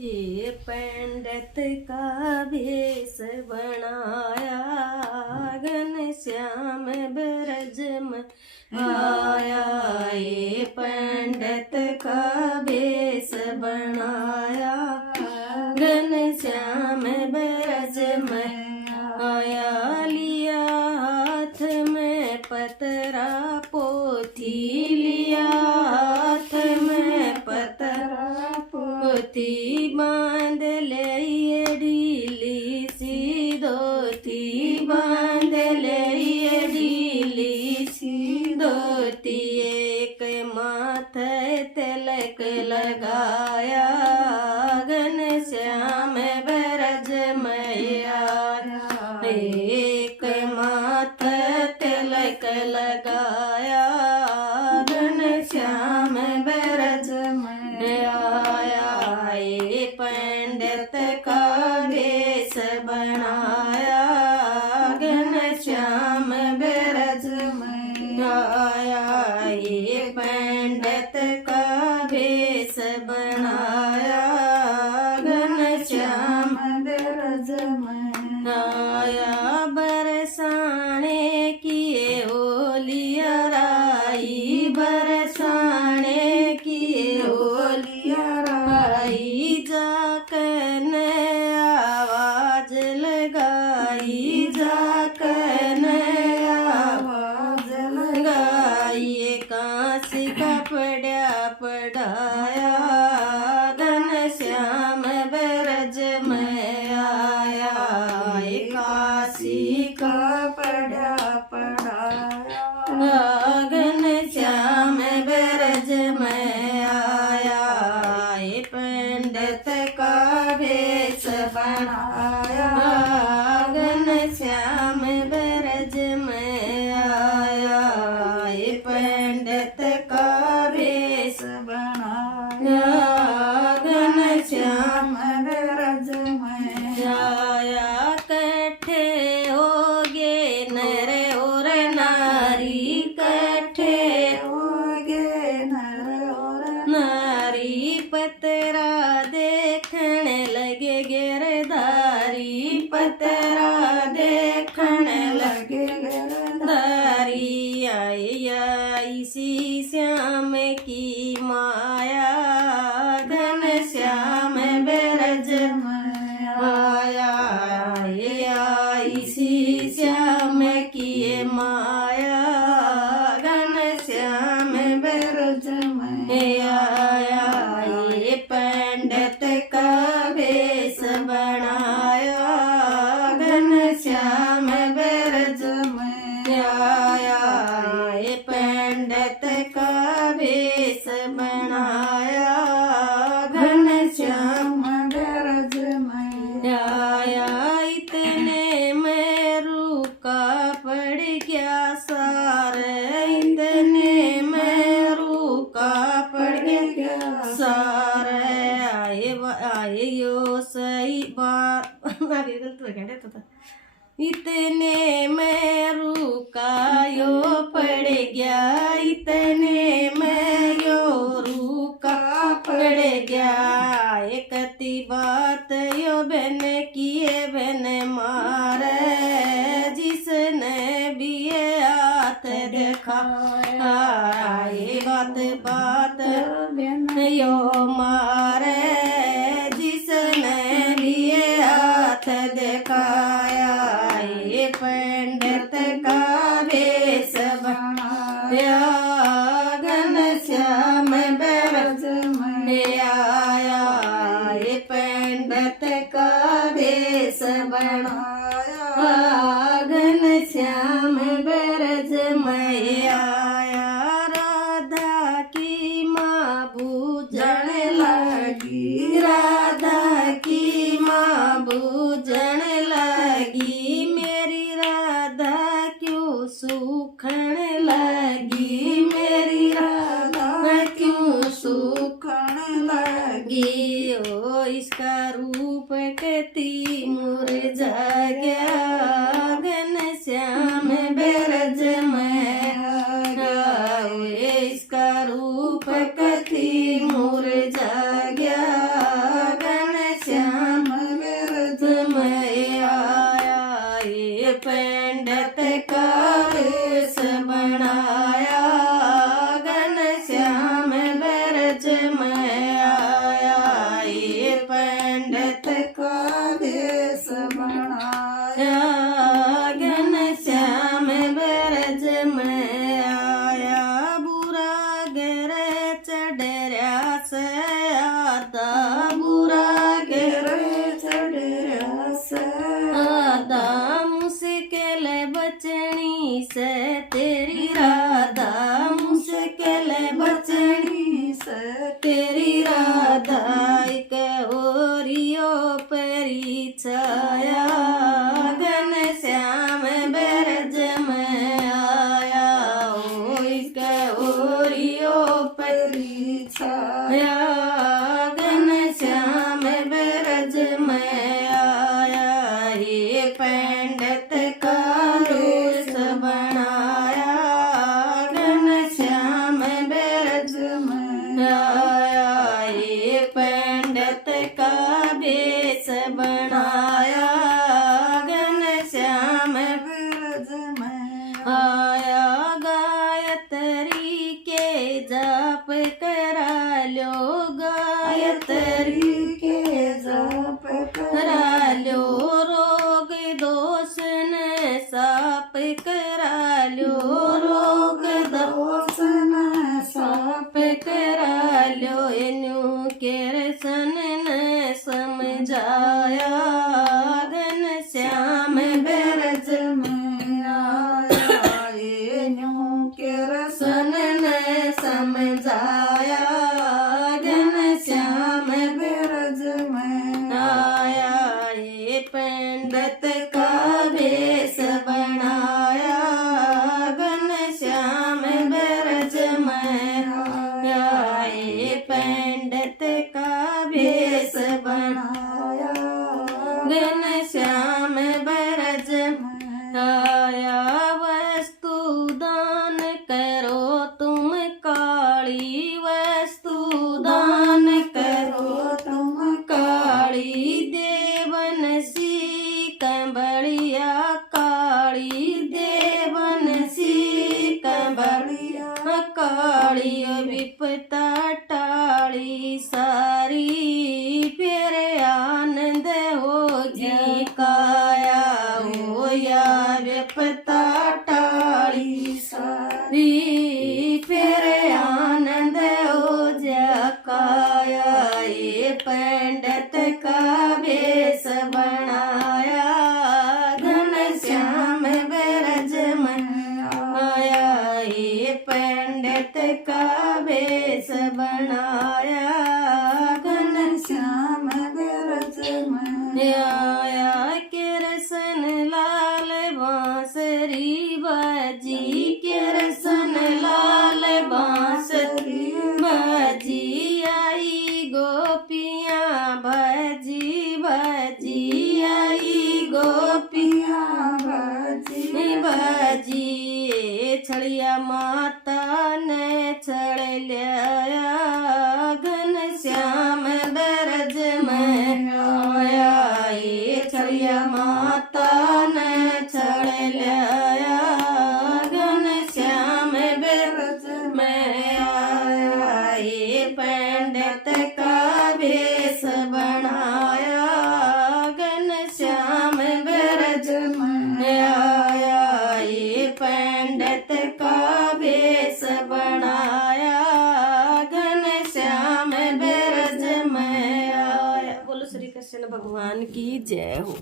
ये पंडित का भेष बनाया, घनश्याम ब्रज में आया। ये पंडित का भेष बनाया, घनश्याम ब्रज में आया। लिया हाथ में पतरा पोथी, लिया हाथ में पतरा पोथी, बांध ले ढीली सी धोती, बांध ले ढीली सी धोती। एक माथे तिलक लगाया, घनश्याम ब्रज में आया। एक माथे तिलक लगाया, घनश्याम ब्रज में आया। ये पंडित का भेष बनाया, घनश्याम ब्रज में आया। ये पंडित का भेष बनाया, घनश्याम ब्रज में आया। बरसाने किए होलिया राई, बरसाने किए होलिया राई, जाकर आवाज लगाई, जाकर आवाज लगाई। कांसी का पढ़ाया, घनश्याम ब्रज में आया। काशी का पढ़ाया, घनश्याम ब्रज में आया। ये पंडित का भेष बनाया, घनश्याम ब्रज में आया। ये पंडित का भेष बनाया, घनश्याम ब्रज में आया। कट्ठे होगे नर और नारी, कट्ठे होगे नर और नारी, पतरा देखने लगे गिरधारी, पतरा देखने लगे गिरधारी। आई सी श्याम की माया, घनश्याम ब्रज में आया। आई सी श्याम की माया, घनश्याम ब्रज में आया। ये पंडित का भेष बनाया, घनश्याम ब्रज में आया। ये पंडित का भेष बनाया, घनश्याम ब्रज में आया। इतने में रुका पड़ गया सारे, इतने में रुका पड़ गया सारे। आए यो सही बात इतने में रुका यो पड़ गया, इतने में यो रुका पड़ गया। एक बात यो बन किए बन मारे, जिसने भी ये हाथ दिखाया। ये बात यो मारे, जिसने भी ये हाथ दिखाया। ये पंडित का भेष बनाया, घनश्याम ब्रज में आया। ये पंडित का भेष बनाया, घनश्याम ब्रज में आया। राधा की माँ बूझन लगी, राधा की माँ बूझन लगी, मेरी राधा क्यों सूखन लगी, मेरी राधा क्यों सूखन लगी। ओ इसका रूप कति मुरझा गया, घनश्याम ब्रज में आया। इसका रूप कति मुरझा गया, पंडित का भेष बनाया घनश्याम ब्रज में आया गायत्री के जाप करा लो गायत्री के जप करा लो रोग दोष न साप करा लो रोग दोष दोसन साप करा लो इनु के रसन न समझाया घनश्याम ब्रज में आया न्यू के रसन सन न समझाया घनश्याम ब्रज में आया ये पंडित का भेष बनाया घनश्याम ब्रज में आया ये पंडित का भेष बनाया घनश्याम ब्रज में आया वस्तु दान करो तुम काली वस्तु दान करो तुम काली देवन सी कंबड़िया काली देवन सी कंबड़िया काली विपता टाली सारी फिर आनंद होगी काया हो या विपता टाली सारी फिर आनंद हो जा काया ये पंडित का भेष बनाया घनश्याम ब्रज में आया ये पंडित का भेष बनाया श्याम ब्रज में आया कृष्ण लाल बांसुरी बाजी कृष्ण लाल बांसुरी बाजी आई गोपियाँ बाजी बाजी आई गोपियाँ बाजी बाजी छड़िया माता ने छड़ लिया घनश्याम ब्रज में आया ये छड़िया माता ने छड़ लिया घनश्याम ब्रज में आया ये पंडित का भेष बनाया घनश्याम ब्रज में आया ये पंडित का भेष बनाया घनश्याम ब्रज में आया। बोलो श्री कृष्ण भगवान की जय हो।